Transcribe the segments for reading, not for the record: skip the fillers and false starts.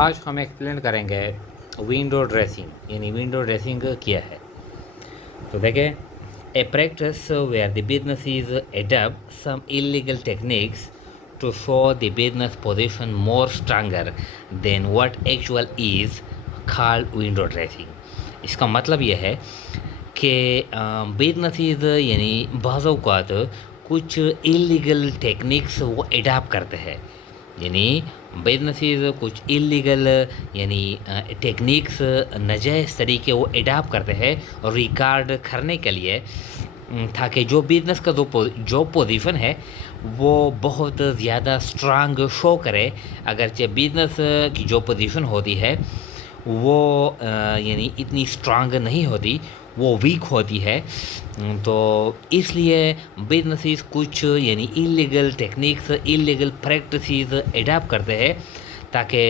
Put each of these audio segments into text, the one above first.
आज हम एक्सप्लेन करेंगे विंडो ड्रेसिंग यानी विंडो ड्रेसिंग क्या है। तो देखें, a practice where the business is adopt some illegal techniques to show the business position more stronger than what actual is called window dressing. इसका मतलब यह है कि बिजनेसेस यानी बाज़ औक़ात कुछ इलीगल टेक्निक्स वो एडाप्ट करते हैं, यानी बिजनेसेस कुछ इलीगल यानी टेक्निक्स नाजायज़ तरीके वो एडाप्ट करते हैं और रिकॉर्ड करने के लिए, ताकि जो बिज़नेस का जो पोजीशन है वो बहुत ज़्यादा स्ट्रांग शो करे। अगरचे बिज़नेस की जो पोजीशन होती है वो यानी इतनी स्ट्रांग नहीं होती, वो वीक होती है। तो इसलिए बिजनेसेस कुछ यानी illegal techniques, illegal practices adapt करते हैं, ताकि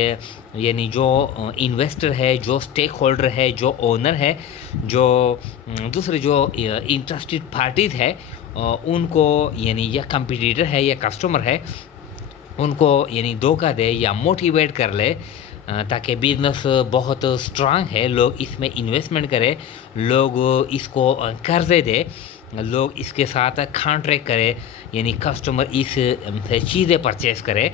यानी जो इन्वेस्टर है, जो स्टेक होल्डर है, जो ओनर है, जो दूसरे जो इंटरेस्टेड पार्टीज़ है, उनको यानी या कंपटीटर है या कस्टमर है, उनको यानी धोखा दे या मोटिवेट कर ले, ताकि बिजनेस बहुत स्ट्रांग है, लोग इसमें इन्वेस्टमेंट करें, लोग इसको कर्जे दे, लोग इसके साथ कॉन्ट्रैक्ट करें, यानी कस्टमर इस से चीज़ें परचेस करे,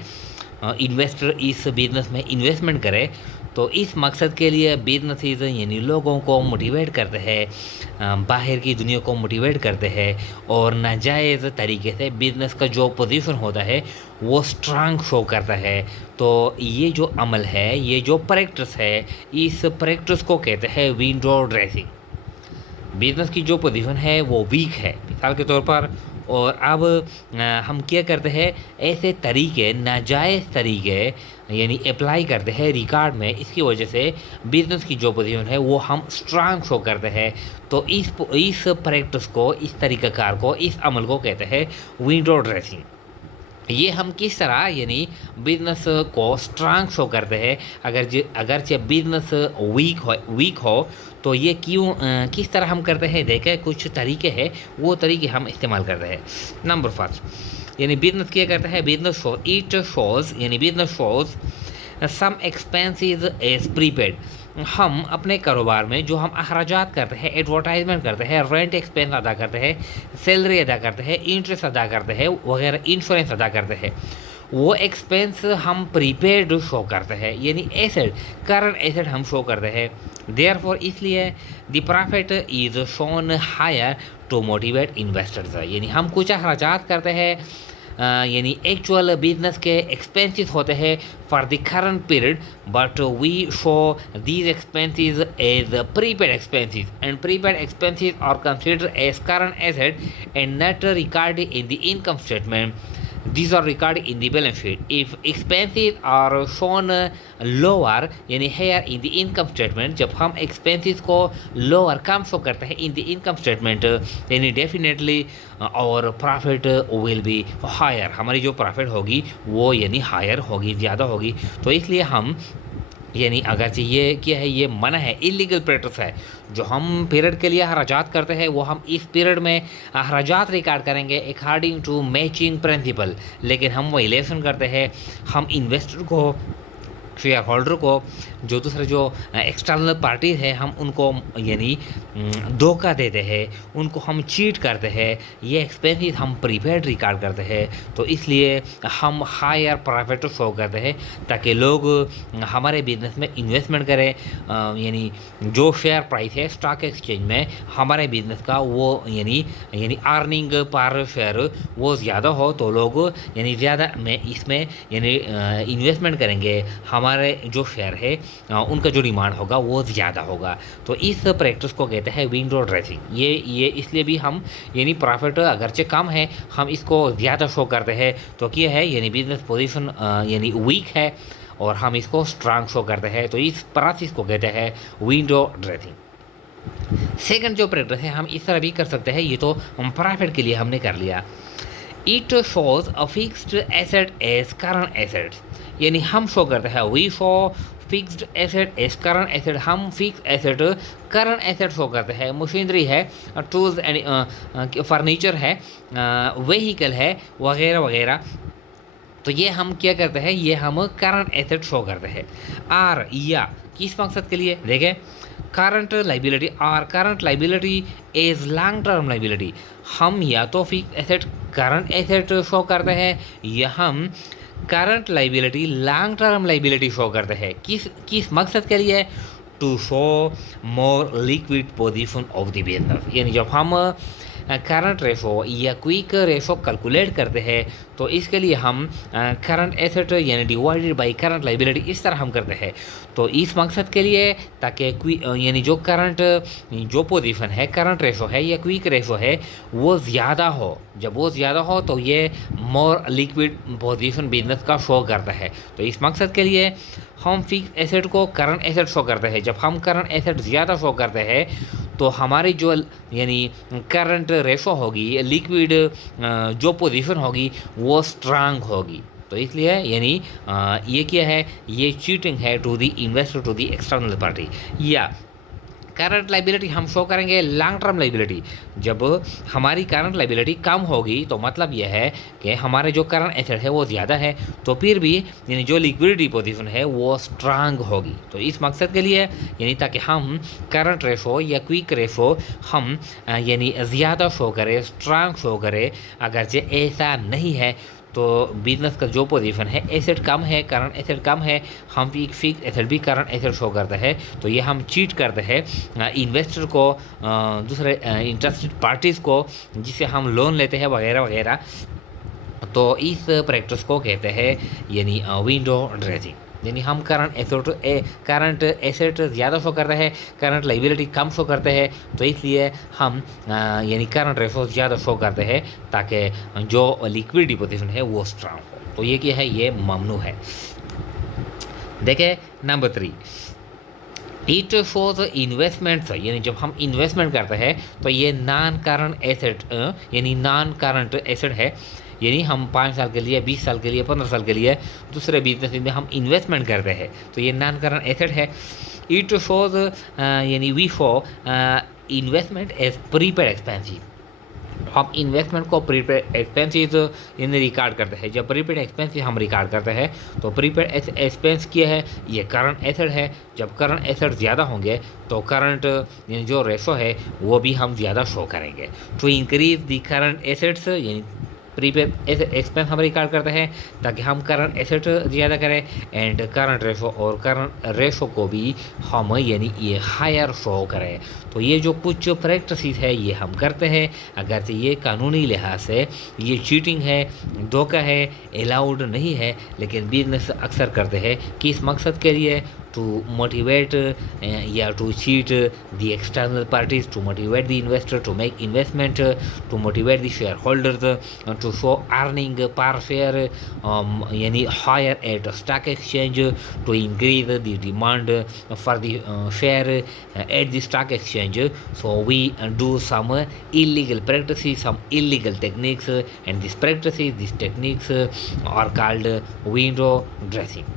इन्वेस्टर इस बिज़नेस में इन्वेस्टमेंट करे। तो इस मकसद के लिए बिजनेसेस यानी लोगों को मोटिवेट करते हैं, बाहर की दुनिया को मोटिवेट करते हैं और नाजायज़ तरीके से बिज़नेस का जो पोजीशन होता है वो स्ट्रांग शो करता है। तो ये जो अमल है, ये जो प्रैक्टिस है, इस प्रैक्टिस को कहते हैं विंडो ड्रेसिंग। बिज़नेस की जो पोजीशन है वो वीक है मिसाल के तौर पर, और अब हम क्या करते हैं, ऐसे तरीके नाजायज़ तरीके यानी अप्लाई करते हैं रिकॉर्ड में। इसकी वजह से बिज़नेस की जो पोजीशन है वो हम स्ट्रांग शो करते हैं। तो इस प्रैक्टिस को, इस तरीक़ाकार को, इस अमल को कहते हैं विंडो ड्रेसिंग। ये हम किस तरह यानी बिज़नेस को स्ट्रांग शो करते हैं। अगरचे बिज़नेस वीक हो तो ये किस तरह हम करते हैं, देखें कुछ तरीके हैं, वो तरीके हम इस्तेमाल करते हैं। नंबर फर्स्ट यानी बिज़नेस क्या करता है, बिज़नेस शोज़ सम एक्सपेंसेस एज प्रीपेड। हम अपने कारोबार में जो हम अखराजात करते हैं, एडवर्टाइजमेंट करते हैं, रेंट एक्सपेंस अदा करते हैं, सैलरी अदा करते हैं, इंटरेस्ट अदा करते हैं वगैरह, इंश्योरेंस अदा करते हैं, वो एक्सपेंस हम प्रीपेड शो करते हैं, यानी एसेट, करंट एसेट हम शो करते हैं। देयरफॉर इसलिए the profit is shown higher to motivate investors. यानी हम कुछ अखराजात करते हैं, यानी एक्चुअल बिजनेस के एक्सपेंसेस होते हैं for the current period, but we show these expenses as prepaid expenses, and prepaid expenses are considered as current asset and not recorded in the income statement. These are recorded in the balance sheet. If expenses are shown lower यानी here in the income statement, जब हम expenses को lower कम show करते हैं in the income statement, यानी definitely और profit will be higher, हमारी जो profit होगी वो यानी higher होगी, ज़्यादा होगी। तो इसलिए हम यानी अगरचे ये क्या है, ये मना है, इलीगल प्रैक्टिस है। जो हम पीरियड के लिए अखराजात करते हैं वो हम इस पीरियड में अखराजात रिकॉर्ड करेंगे अकॉर्डिंग टू मैचिंग प्रिंसिपल, लेकिन हम वायलेशन करते हैं, हम इन्वेस्टर को, शेयर होल्डर को, जो दूसरे जो एक्सटर्नल पार्टीज है, हम उनको यानी धोखा देते हैं, उनको हम चीट करते हैं, ये एक्सपेंसेस हम प्रीपेड रिकॉर्ड करते हैं। तो इसलिए हम हायर प्रॉफिट शो करते हैं, ताकि लोग हमारे बिजनेस में इन्वेस्टमेंट करें, यानी जो शेयर प्राइस है स्टॉक एक्सचेंज में हमारे बिजनेस का वो यानी अर्निंग पर शेयर वो ज़्यादा हो, तो लोग यानी ज़्यादा में इसमें यानी इन्वेस्टमेंट करेंगे, हमारे जो शेयर है उनका जो डिमांड होगा वो ज़्यादा होगा। तो इस प्रैक्टिस को कहते हैं विंडो ड्रेसिंग। ये इसलिए भी हम यानी प्रॉफिट अगरचे कम है हम इसको ज़्यादा शो करते हैं, तो क्या है यानी बिजनेस पोजीशन यानी वीक है और हम इसको स्ट्रांग शो करते हैं। तो इस प्रोसेस को कहते हैं विंडो ड्रेसिंग। सेकंड जो प्रैक्टिस है हम इस तरह भी कर सकते हैं, ये तो हम प्रॉफिट के लिए हमने कर लिया। It shows a fixed asset as current assets, यानी हम शो करते हैं we show fixed asset as current asset, हम fix asset current asset show करते हैं। मशीनरी है, टूल्स एंड फर्नीचर है, व्हीकल है वगैरह वगैरह, तो ये हम क्या करते हैं, ये हम करंट एसेट शो करते हैं। आर या किस मकसद के लिए, देखें करंट लाइबिलिटी और current liability is long term liability. हम या तो fix asset current asset show करते हैं या हम current liability long term liability show करते हैं। किस किस मकसद के लिए, to show more liquid position of the business. यानी जब हम करंट रेशो या क्विक रेशो कैलकुलेट करते हैं तो इसके लिए हम करंट एसेट यानी डिवाइडेड बाय करंट लाइबिलिटी इस तरह हम करते हैं। तो इस मकसद के लिए ताकि यानी जो करंट जो पोजीशन है करंट रेशो है या क्विक रेशो है वो ज़्यादा हो। जब वो ज़्यादा हो तो ये मोर लिक्विड पोजीशन बिजनेस का शो करता है। तो इस मकसद के लिए हम फिक्स एसेट को करंट एसेट शो करते हैं। जब हम करंट एसेट ज़्यादा शो करते हैं तो हमारी जो यानी करंट रेशो होगी लिक्विड जो पोजीशन होगी वो स्ट्रांग होगी। तो इसलिए यानी ये क्या है, ये चीटिंग है to the investor, to the external party. या करंट लाइबिलिटी हम शो करेंगे लॉन्ग टर्म लाइबिलिटी। जब हमारी करंट लाइबिलिटी कम होगी तो मतलब यह है कि हमारे जो करंट एसेट है वो ज़्यादा है, तो फिर भी यानी जो लिक्विडिटी पोजीशन है वो स्ट्रांग होगी। तो इस मकसद के लिए यानी ताकि हम करंट रेशो या क्विक रेशो हम यानी ज़्यादा शो करें, स्ट्रांग शो करें। अगरचे ऐसा नहीं है तो बिजनेस का जो पोजीशन है एसेट कम है, करंट एसेट कम है, हम फिक्स एसेट भी करंट एसेट शो करते हैं, तो ये हम चीट करते हैं इन्वेस्टर को, दूसरे इंटरेस्टेड पार्टीज़ को जिससे हम लोन लेते हैं वगैरह वगैरह। तो इस प्रैक्टिस को कहते हैं यानी विंडो ड्रेसिंग। यानी हम करंट एसेट ज़्यादा शो करते हैं, करंट लाइबिलिटी कम शो करते हैं, तो इसलिए हम यानी करंट रेशो ज़्यादा शो करते हैं ताकि जो लिक्विडिटी पोजीशन है वो स्ट्रांग हो। तो ये क्या है, ये ममनू है। देखें नंबर 3, इट शोज इन्वेस्टमेंट्स। यानी जब हम इन्वेस्टमेंट करते हैं तो ये नॉन करंट एसेट यानी नॉन करंट एसेट है। यानी हम 5 साल के लिए, 20 साल के लिए, 15 साल के लिए दूसरे बिजनेस में हम इन्वेस्टमेंट करते हैं, तो ये नॉन करंट एसेट है। इट शोज यानी we show investment as prepaid expensive. हम इन्वेस्टमेंट को प्रीपेड एक्सपेंसिव यानी रिकॉर्ड करते हैं। जब प्रीपेड एक्सपेंसिव हम रिकॉर्ड करते हैं तो प्रीपेड एक्सपेंस क्या है, ये करंट एसेट है। जब करंट एसेट ज़्यादा होंगे तो करंट यानी जो रेशो है वो भी हम ज़्यादा शो करेंगे। To increase the current assets यानी प्रीपेड एक्सपेंस हम रिकॉर्ड करते हैं ताकि हम करंट एसेट ज़्यादा करें, एंड करंट रेशो और करंट रेशो को भी हम यानी ये हायर शो करें। तो ये जो कुछ प्रैक्टिस है ये हम करते हैं, अगरचे ये कानूनी लिहाज से ये चीटिंग है, धोखा है, अलाउड नहीं है, लेकिन बिजनेस अक्सर करते हैं। किस मकसद के लिए, to motivate to cheat the external parties, to motivate the investor to make investment, to motivate the shareholders to show earning per share yani higher at stock exchange, to increase the demand for the share at the stock exchange. So we do some illegal practices, some illegal techniques, and these practices, these techniques are called window dressing.